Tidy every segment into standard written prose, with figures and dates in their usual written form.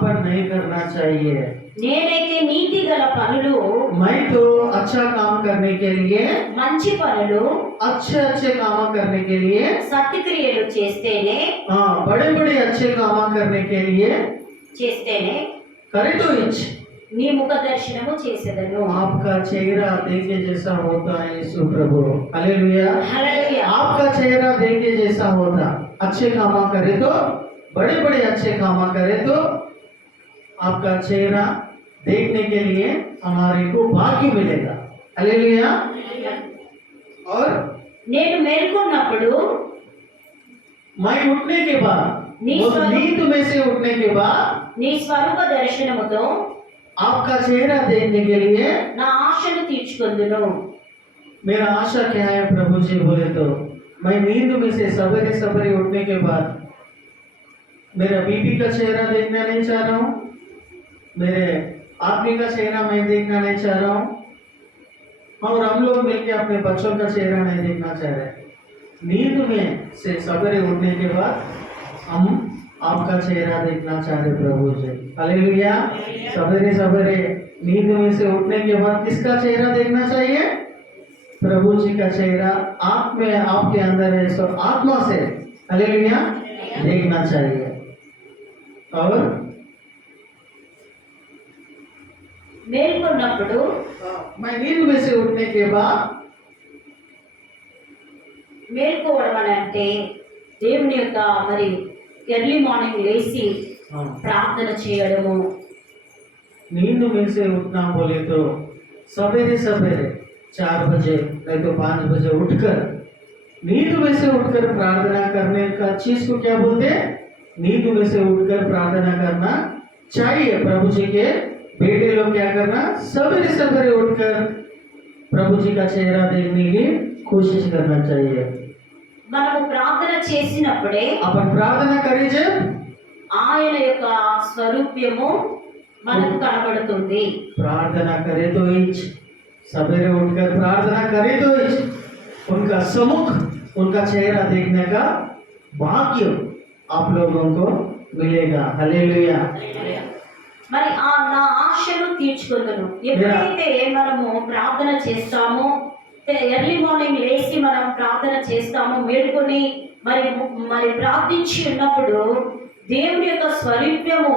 पर नहीं करना चाहिए। నేనైతే నీతి గల పనులు, मैं तो अच्छा काम करने के लिए, మంచి పనులు, अच्छे अच्छे काम करने के लिए, సత్క్రియలు చేస్తేనే हाँ बड़े बड़े अच्छे काम करने के लिए करे तो इच నీ ముఖ దర్శనము చేసేదను। आपका चेहरा देखे जैसा होता है यीशु प्रभु, हालेलुया। హల్లెలూయా। आपका चेहरा देखे जैसा होता, अच्छे काम करे तो, बड़े बड़े अच्छे काम करे तो आपका चेहरा देखने के लिए हमारे को भाग्य मिलेगा, हालेलुया। और నేను మేల్కొన్నప్పుడు मैं उठने के बाद, नींद में से उठने के बाद నీ స్వరూప దర్శనముతో आपका चेहरा देखने के लिए నా ఆశను తీర్చుకొందును। मेरा आशा क्या है प्रभु जी बोले तो, मैं नींद में से सवेरे सवेरे उठने के बाद मेरा बीबी का चेहरा देखना नहीं चाह रहा हूँ, मेरे आदमी का चेहरा मैं देखना नहीं चाह रहा हूँ, और हम लोग मिलके अपने बच्चों का चेहरा नहीं देखना चाह रहे। नींद में से सवेरे उठने के बाद हम आपका चेहरा देखना चाह रहे प्रभु जी, हालेलुया। सवेरे सवेरे नींद में से उठने के बाद किसका चेहरा देखना चाहिए? प्रभु जी का चेहरा आप में, आपके अंदर है सो आत्मा से, हालेलुया, देखना चाहिए। और మేల్కొన్నప్పుడు मैं नींद में से उठने के बाद, మేల్కోవడం అని అంటే దేవుని యొక్క మరి ఎర్లీ మార్నింగ్ లేచి ప్రార్థన చేయడము। नींद में से उठना बोले तो सवेरे सवेरे 4 बजे नहीं तो 5 बजे उठकर, नींद में से उठकर प्रार्थना करने का चीज को क्या बोलते हैं? नींद में से उठकर प्रार्थना करना चाहिए। प्रभु जी के बेटे लोग क्या करना, सवेरे सवेरे उठकर प्रभु जी का चेहरा देखने की कोशिश करना चाहिए। మనము ప్రార్థన చేసినప్పుడే अपन प्रार्थना करें जब ఆయన యొక్క స్వరూప్యము మనకు కనబడుతుంది। प्रार्थना करे तो इच, सवेरे उठकर प्रार्थना करे तो इच, उनका सम्मुख, उनका चेहरा देखने का भाग्य आप लोगों को मिलेगा, हालेलुया। మరి నా ఆశను తీర్చుకుందును। ఎప్పుడైతే మనము ప్రార్థన చేస్తామో, ఎర్లీ మార్నింగ్ లేచి మనం ప్రార్థన చేస్తామో, మేలుకొని మరి మరి ప్రార్థించి ఉన్నప్పుడు దేవుడి యొక్క స్వరూప్యము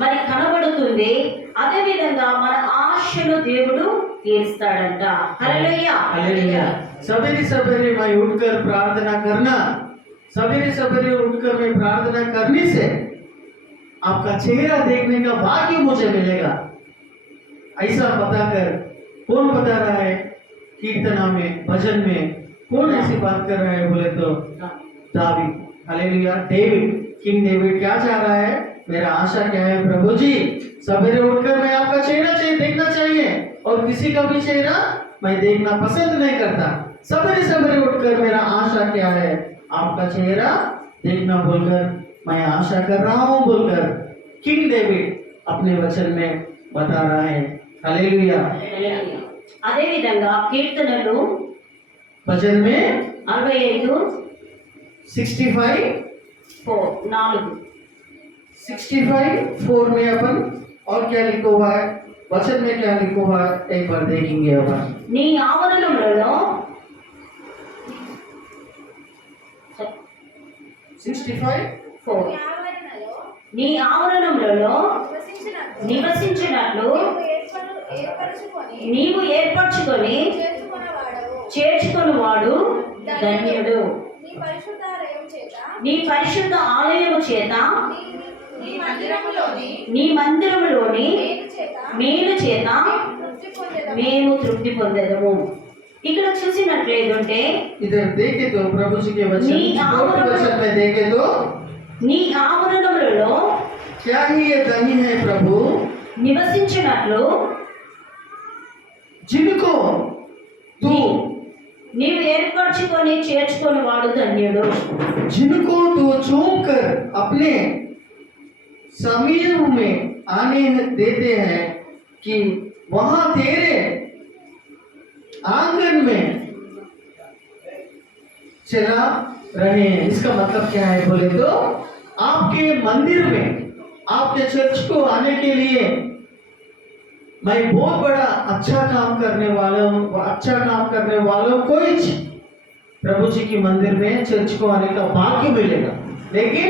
మరి కనబడుతుంది। అదే విధంగా మన ఆశను దేవుడు తీరుస్తాడంట, హల్లెలూయా, हालेलुया। सवेरे सवेरे मैं उठकर प्रार्थना करना, सवेरे सवेरे उठकर मैं प्रार्थना करने से आपका चेहरा देखने का भाग्य मुझे मिलेगा। ऐसा बताकर कौन बता रहा है? कीर्तना में, भजन में कौन ऐसी बात कर रहा है बोले तो David, hallelujah. David, king David क्या चाह रहा है? मेरा आशा क्या है प्रभु जी, सवेरे उठकर मैं आपका चेहरा देखना चाहिए, और किसी का भी चेहरा मैं देखना पसंद नहीं करता। सवेरे सवेरे उठकर मेरा आशा क्या है? आपका चेहरा देखना बोलकर मैं आशा कर रहा हूँ बोलकर किंग डेविड अपने वचन में बता रहा है, हालेलुया। అదే విధంగా కీర్తనలు भजन में 65:4 में अपन और क्या लिखा हुआ है, वचन में क्या लिखा हुआ है, एक बार देखेंगे अपन। నీ ఆవరణములలో 65:4 నీ ఆవరణములలో నివసించినట్లు నీవు ఏర్పరచుకొని చేర్చుకొనివాడు ధన్యుడు। నీ పరిశుద్ధ ఆలయము చేత నీ మందిరములోని మేలు చేత మేము తృప్తి పొందెదము। ఇక్కడ చూసినట్లయితే इधर देखे तो प्रभु जी के वचन, वचन में देखे तो నీ ఆవరణములలో क्या ही ये धनी है प्रभु, నివసించినట్లు जिनको तू నీవు ఏర్పరచుకొని చేర్చుకొని వాడు ధన్యుడు। जिनको तू चूम कर अपने समीप में आने देते हैं कि वहां तेरे आंगन में चला रहे हैं। इसका मतलब क्या है बोले तो आपके मंदिर में आपके चर्च को आने के लिए मैं बहुत बड़ा अच्छा काम करने वालों को ही प्रभु जी की मंदिर में चर्च को आने का भाग्य मिलेगा। लेकिन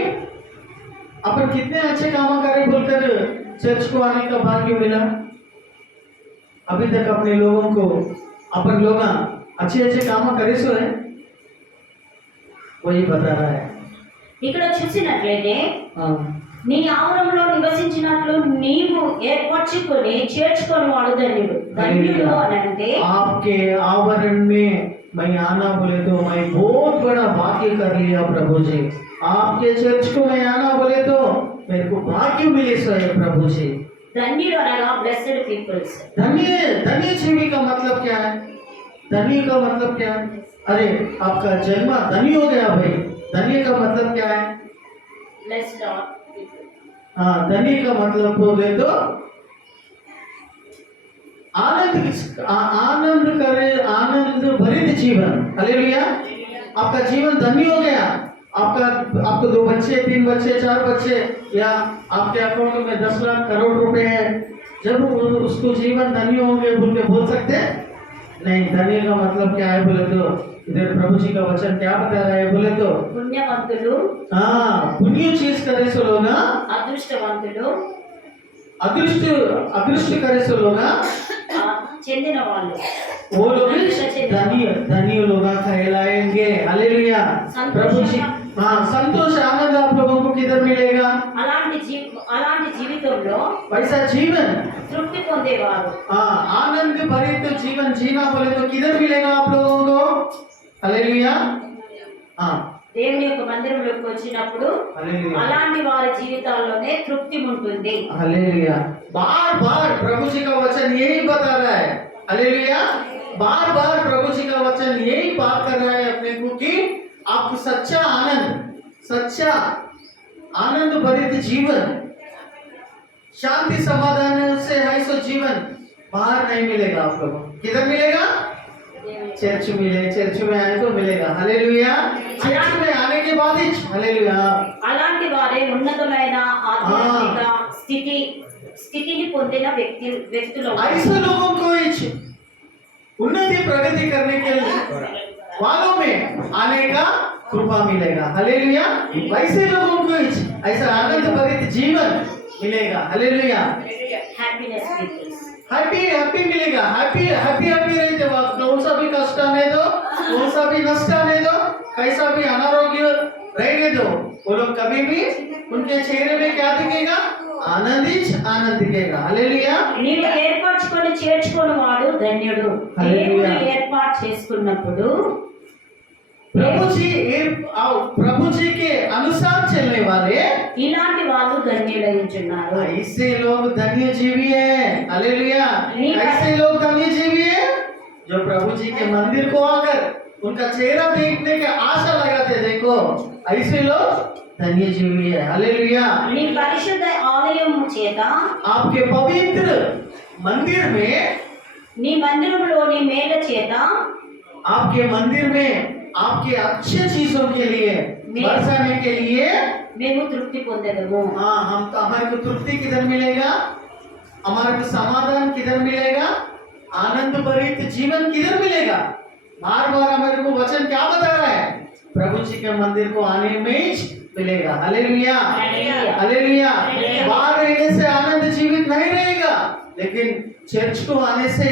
अपन कितने अच्छे काम करें बोलकर चर्च को आने का भाग्य मिला? अभी तक अपने लोगों को अपन लोग अच्छे अच्छे काम करे सो है, वही बता रहा है। ఇక్కడ చూసినట్లయితే हाँ నీ ఆవరణలో నివసించినట్లు నీవు ఏర్పరచుకొని చేర్చుకొని వాడు ధన్యుడు ధన్యుడు అని అంటే आपके आवरण में मैं आना बोले तो मैं बहुत बड़ा भाग्य कर लिया प्रभु जी। आपके चर्च को मैं आना बोले तो मेरे को भाग्य मिले सो है प्रभु जी। ధన్యుడు అనగా బ్లెస్డ్ పీపుల్స్ धन्य धन्य जीवी का मतलब क्या है? धन्य का मतलब क्या है? अरे आपका जन्म धन्य हो गया भाई। धन्य का मतलब क्या है? బ్లెస్డ్ ఆర్ हाँ धनी का मतलब बोले तो आनंद करे, आनंद भरित जीवन। हालेलुया। आपका जीवन धनी हो गया। आपको 2 बच्चे 3 बच्चे 4 बच्चे या आपके अकाउंट में 10 लाख करोड़ रुपए है, जब उसको जीवन धनी होंगे बोल के बोल सकते नहीं। धनी का मतलब क्या है बोले तो इधर प्रभु जी का वचन क्या बता रहा है बोले तो పుణ్యవంతులు हाँ पुण्य चीज करे सो लोग ना, అదృష్టవంతులు अदृष्ट करे सो लोग ना, చెందిన వాళ్ళు वो लोग धनी लोग कहलाएंगे। हालेलुया। प्रभु जी हाँ संतोष आनंद आप लोगों को किधर मिलेगा? అలాంటి జీవితంలో वैसा जीवन తృప్తి పొందేవారు हाँ आनंद भरित जीवन जीना बोले तो किधर मिलेगा आप लोगों को? हालेलुया। हाँ దేవుని యొక్క మందిరంలోకి వచ్చినప్పుడు हालेलुया అలాంటి వారి జీవితాల్లోనే తృప్తి ఉంటుంది हालेलुया। बार बार प्रभु जी का वचन यही बता रहा है। हालेलुया। बार बार प्रभु जी का वचन यही बात कर रहा है अपने को कि आपको सच्चा आनंद भरित जीवन, शांति समाधान से है सो जीवन बाहर नहीं मिलेगा। आप लोगों को किधर मिलेगा? चर्च में आए तो मिलेगा। हालेलुया। चर्च में आने के बाद ही हालेलुया। అలాంటి వారే ఉన్నతమైన ఆధ్యాత్మిక స్థితిని పొందిన వ్యక్తులు ऐसे लोगों को उन्नति प्रगति करने के वालों में आने का कृपा मिलेगा। हालेलुया। वैसे लोगों को ऐसा आनंद भरित जीवन मिलेगा। हालेलुया। హ్యాపీనెస్ పీపుల్స్ हैप्पी मिलेगा। हैप्पी रहते वक्त कौन सा भी कष्ट आने दो, कौन सा भी नष्ट आने दो, कैसा भी अनारोग्य रहने दो, वो लोग कभी भी उनके चेहरे में क्या दिखेगा? आनंद दिखेगा। हालेलुया। నీవు ఏర్పరచుకొని చేర్చుకొని వాడు ధన్యుడు హల్లెలూయా. దేవుడు ఏర్పాటు చేసుకున్నప్పుడు प्रभु जी के अनुसार चलने वाले ఇలాంటి వాళ్ళు ధన్యులైంచున్నారు ऐसे लोग धन्य जीवी है। हालेलुया। ऐसे लोग धन्य जीवी है जो प्रभु जी के मंदिर को आकर उनका चेहरा देखने की आशा लगाते। देखो ऐसे लोग धन्य जीवी है। हालेलुया। నీ పరిశుద్ధ ఆలయము చేత आपके पवित्र मंदिर में, నీ మందిరములోని మేల చేత आपके मंदिर में आपके अच्छे चीजों के लिए बरसाने के लिए మేము తృప్తి పొందెదము हाँ हमारे को तृप्ति किधर मिलेगा? हमारे को समाधान किधर मिलेगा? आनंद भरित जीवन किधर मिलेगा? बार बार हमारे को वचन क्या बता रहा है? प्रभु जी के मंदिर को आने में ही मिलेगा। हालेलुया। हालेलुया। बाहर रहने से आनंद जीवित नहीं रहेगा, लेकिन चर्च को आने से,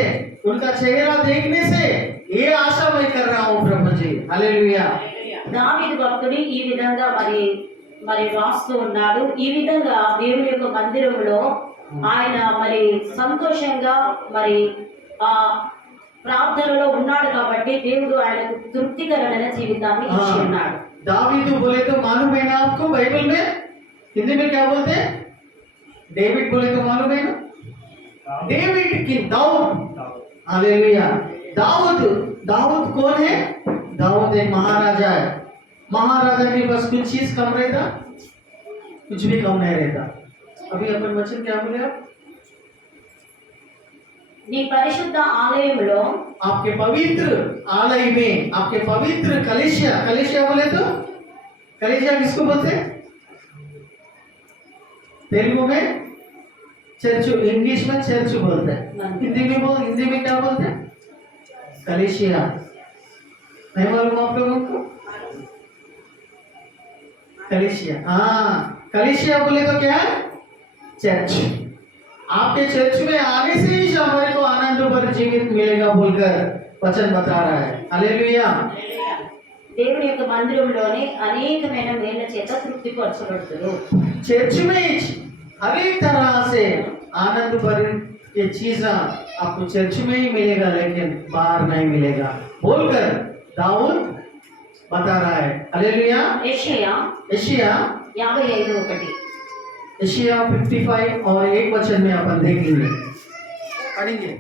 उनका चेहरा देखने से ये आशा मैं कर रहा हूँ प्रभु जी। हालेलुया। దావీదు భక్తుడు ఈ విధంగా మరి రాస్తూ ఉన్నాడు ఈ విధంగా దేవుని యొక్క మందిరంలో ఆయన మరి సంతోషంగా మరి ఆ ప్రార్థనలో ఉన్నాడు కాబట్టి దేవుడు ఆయనకు తృప్తికరమైన జీవితాన్ని ఇచ్చి ఉన్నాడు दावीदु बोले तो मालूम है ना आपको? बाइबल में हिंदी में क्या बोलते हैं? डेविड बोले तो मालूम है ना? डेविड की दाऊद। हालेलुया। दाऊद कौन है? दाऊद एक महाराजा है। महाराजा के पास कुछ चीज कम रहता, कुछ भी कम नहीं रहता। अभी अपन वचन क्या बोले आप? నీ పరిశుద్ధ ఆలయంలో आपके पवित्र आलय में, आपके पवित्र कलिसिया बोले तो कलिसिया किसको बोलते हैं? तेलुगु में चर्च, इंग्लिश में चर्च बोलते हैं, हिंदी में क्या बोलते हैं? कलीसिया। नहीं मालूम आप लोगों को? कलीसिया, हाँ, कलीसिया बोले तो क्या है? चर्च। आपके चर्च में आने से ही हमारे को आनंद भर जीवित मिलेगा बोलकर वचन बता रहा है। हालेलुया। దేవుని యొక్క మందిరంలోనే అనేకమైన మేళ్ల చేత తృప్తిపరచబడుతురు. चर्च में हर एक तरह से आनंद भर ये चीज आपको चर्च में ही मिलेगा, लेकिन बाहर नहीं मिलेगा बोलकर दाऊद बता रहा है। हालेलुया। యెషయా यशाया 55:1 यशाया 55 और एक वचन में अपन देखेंगे, पढ़ेंगे।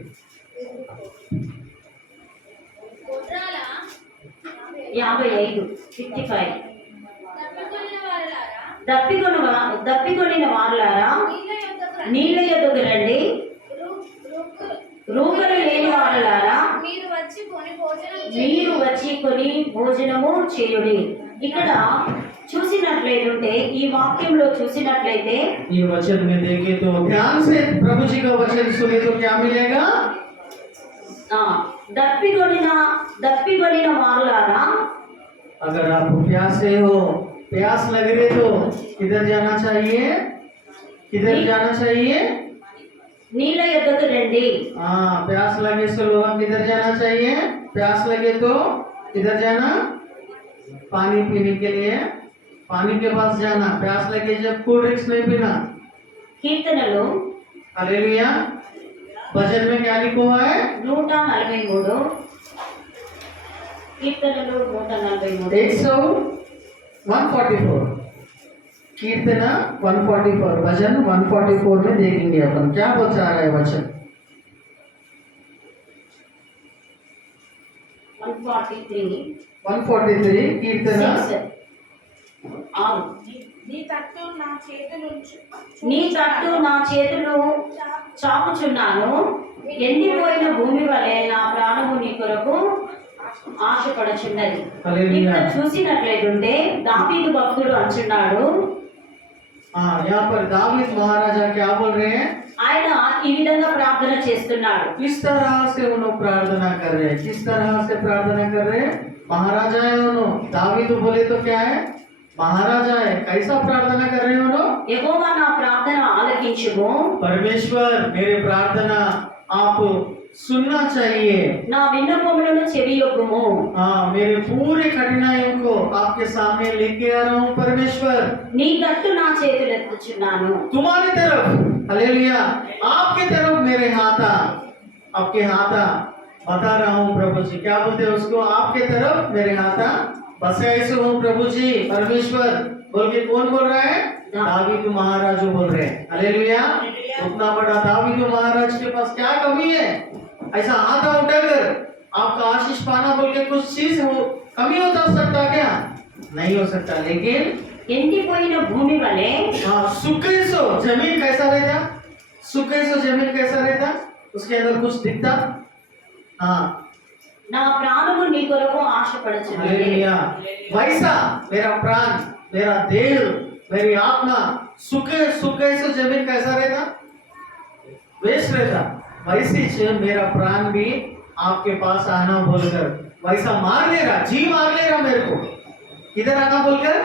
55 దప్పికొనిన వారులారా నీళ్ళ యొద్దకు రండి, రూకలు లేని వారులారా మీరు వచ్చి కొని భోజనము చేయుడి. ఇక్కడ చూసినట్లయితే, ఈ వాక్యంలో చూసినట్లయితే, ये वचन में देखे तो ध्यान से प्रभु जी का वचन सुने तो क्या मिलेगा? దప్పికొనిన వారులారా, अगर आप प्यासे हो, प्यास लग रही तो किधर जाना चाहिए? किधर जाना चाहिए? నీళ్ళ యొద్దకు రండి. हाँ, प्यास लगे तो लोग किधर जाना चाहिए? प्यास लगे तो किधर जाना? पानी पीने के लिए पानी के पास जाना। प्यास लगे जब कोल्ड ड्रिंक्स नहीं पीना। కీర్తనలు हालेलुया। भजन में क्या लिखा हुआ है? 143 కీర్తనలు 143 144 कीर्तना 144 भजन 144 में देखेंगे अपन क्या बता रहा है वचन। 143 कीर्तना 6 నీ తట్టు నా చేతులు చాపుచున్నాను, ఎండిపోయిన భూమి వలె నా ప్రాణము నీ కొరకు ఆశపడుచున్నది. ఇక్కడ చూసినట్లయితే దావీదు భక్తుడు అంటున్నాడు, यहाँ पर दाऊद महाराजा क्या बोल रहे हैं? ఆయన ఈ విధంగా ప్రార్థన చేస్తున్నాడు. किस तरह से उन्होंने प्रार्थना कर रहे हैं? किस तरह से प्रार्थना कर रहे हैं? महाराजा है उन्होंने, दाऊद बोले तो क्या है? महाराजा है। कैसा प्रार्थना कर रहे हैं उन्होंने? యెహోవా నా ప్రార్థన ఆలకించుము, परमेश्वर मेरे प्रार्थना आप सुनना चाहिए। నా విన్నపములను చెవియొగ్గుము. हाँ, मेरे पूरे कठिनाइयों को आपके सामने लेके आ रहा हूँ परमेश्वर। నీ తట్టు నా చేతులు ఎత్తుచున్నాను. तुम्हारी तरफ, हालेलुया, आपके तरफ मेरे हाथा, आपके हाथा बता रहा हूँ प्रभु जी। क्या बोलते हैं उसको? आपके तरफ मेरे हाथा बस ऐसे हूँ प्रभु जी परमेश्वर बोल के। कौन बोल रहा है? दाऊद महाराज बोल रहे हैं। हालेलुया। उतना बड़ा दाऊद महाराज के पास क्या कमी है? ऐसा हाथा उठाकर आपका आशीष पाना बोल के कुछ चीज हो कमी हो सकता क्या? नहीं हो सकता। लेकिन ఎండిపోయిన భూమి వలె हाँ, सूखे सो जमीन कैसा रहता? सूखे सो जमीन कैसा रहता? उसके अंदर कुछ दिखता? हाँ, నా ప్రాణము నీ కొరకు ఆశపడుచున్నది. हालेलुया। वैसा मेरा प्राण, मेरा देह, मेरी आत्मा सूखे सूखे सो जमीन कैसा रहता? वेस्ट रहता। वैसे ही मेरा प्राण भी आपके पास आना बोलकर वैसा मार ले रहा, जी मार ले रहा मेरे को। किधर आना बोलकर?